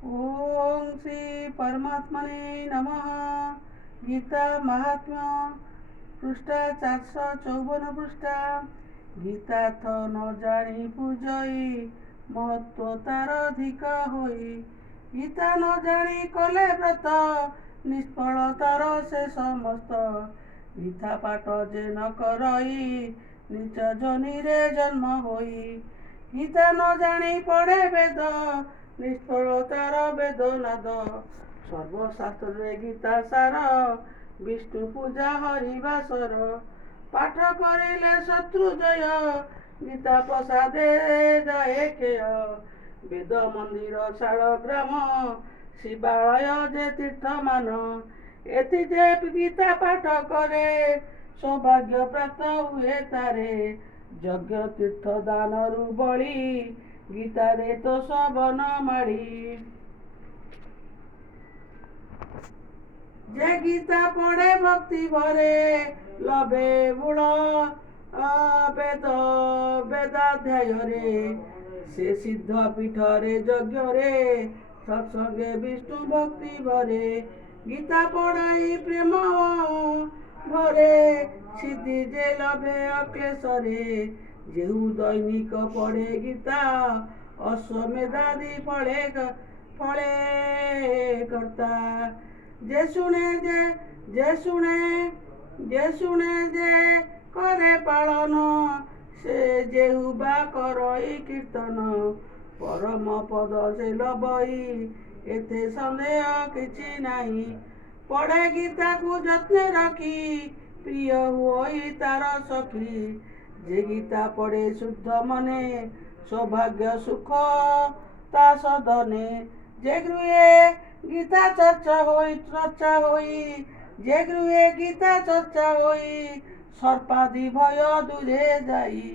ओम श्री परमात्मने नमः। गीता महात्म्य पृष्ठा 454 पृष्ठा। गीतार्थ न जानी पूजई महत्व तार अधिक होई। गीता न जानी कले व्रत निष्फल तार से समस्त। गीता पाठ जे न करई निच जनी रे जन्म होई। गीता न जानी पढ़े वेद निष्फल तार वेदनाद। सर्वशास्त्रे गीता सार विष्णु पूजा हरिवासर। पाठ करिले शत्रु जय गीता प्रसादे जाए खेय। वेद मंदिर शाल ग्राम शिवालय जे तीर्थ मान। एति जे गीता पाठ करे सौभाग्य प्राप्त हुए तारे। यज्ञ तीर्थ दानरु बळी गीतारे तो सबन माड़ी। जे गीता पढ़े भक्ति भरे लभे मूल वेद वेदाध्याय रे। से सिद्ध पीठ रे यज्ञ रे सत्संगे विष्णु भक्ति भरे। गीता पढ़ाई प्रेम भरे सिद्धि जे लभे अक्लेश रे। जेहू दैनिक पढ़े गीता अश्वमेधादि फले करता। जे सुने जे करे पालन से जेहू बा करई कीर्तन। परम पद से लभई एते संदेह किछि नाही। पढ़े गीता को जत्ने रखी प्रिय होई तार सखी। जे गीता पढ़े शुद्ध मने सौभाग्य सुख ता सदने। जे गृहे गीता चर्चा होई जे गृहे गीता चर्चा होई सर्पादि भय दूरे जाई।